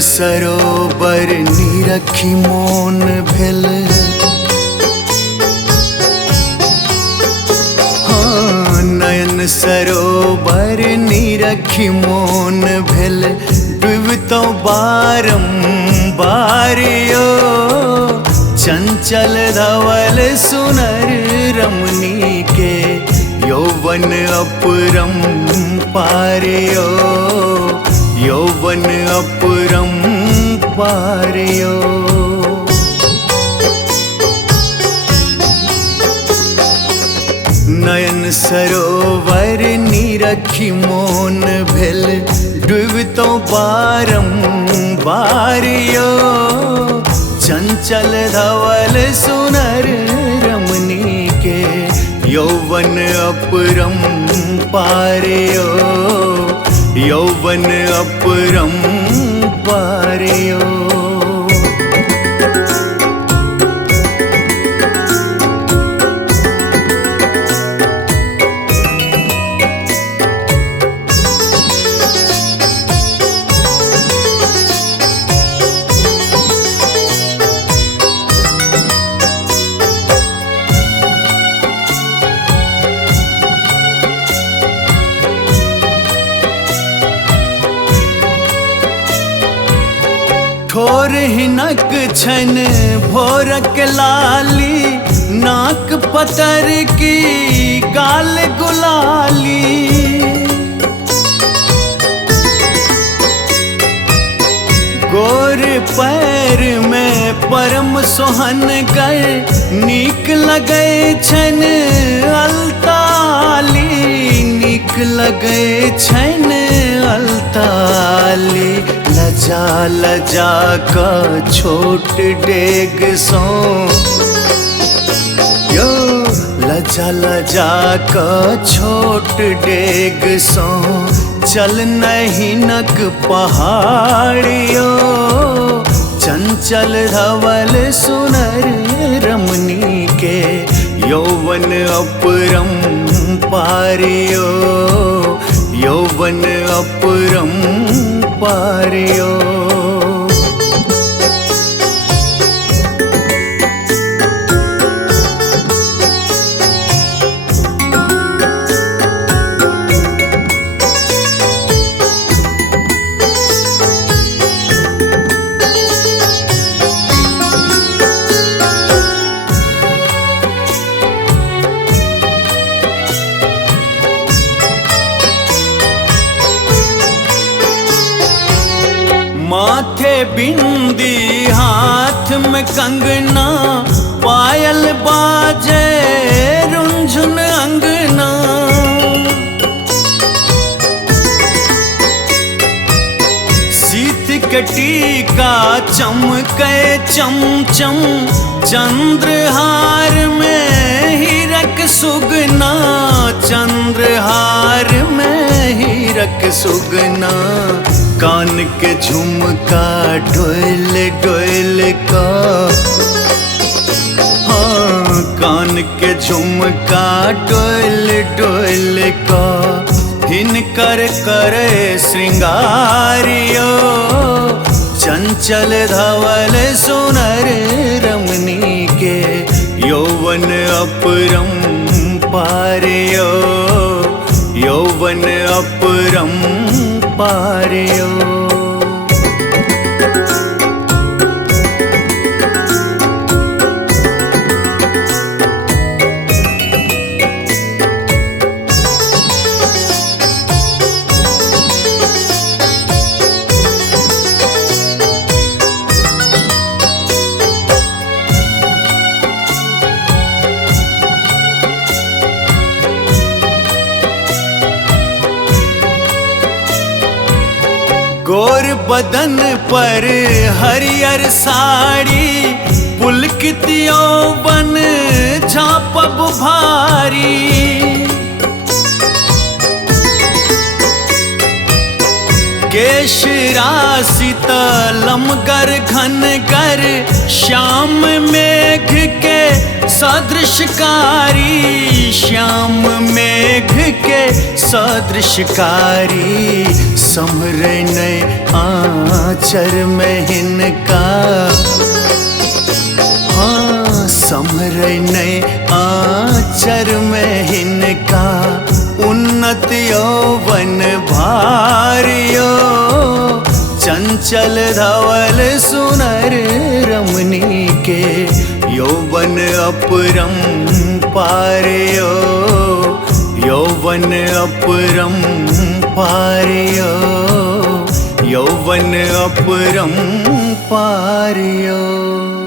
सरोबर निरखी मोन भेल। हाँ, नयन सरोबर निरखी मोन भेल। डूबतो बारंबार यो चंचल धवल सुनर रमणी के। यौवन अपरंपार यो यौवन अपरंपार यो। नयन सरोवर निरखी मोन भेल। डूबतो बारंबार यो चंचल धवल सुनर रमणी के। यौवन अपरंपार यो यौवन अपरंपार यो। ठोर हिनक छन भोरक लाली। नाक पतर की गाल गुलाली। गोर पैर में परम सोहन गए। नीक लगे छन अलताली। नीक लगे छन अलताली। लजा लजा का छोट डेग सो यो लजा लजा का छोट डेग सो। चल नहीं नक पहाड़ियो चंचल धवल सुनर रमणी के। यौवन अपरंपार यो यौवन अपरंपार यो। माथे बिंदी हाथ में कंगना। पायल बाजे रुंझुन अंगना। शीत कटीका चमके चमचम। चंद्रहार में हीरक सुगना। चंद्रहार में हीरक सुगना। कान के झुमका डोल डोल का। हाँ, कान के झुमका डोल डोल का। हिनकर करे श्रृंगारियो चंचल धवल सुनर रमणी के। यौवन अपरंपार यो यौवन अपरंपार यो। गोर बदन पर हरियर साड़ी। पुलकित यौवन झापब भारी। केश राशि तलमगर घनगर। श्याम मेघ के सदृशकारी, श्याम मेघ के सदृशकारी, समरे नए आचर में हिनका, हाँ समरे नए आचर में हिनका, उन्नत यौवन भारियो, चंचल धवल सुनर रमणी के, यौवन अपरम पारयो, यौवन अपरम पारयो, यौवन अपरम पारयो।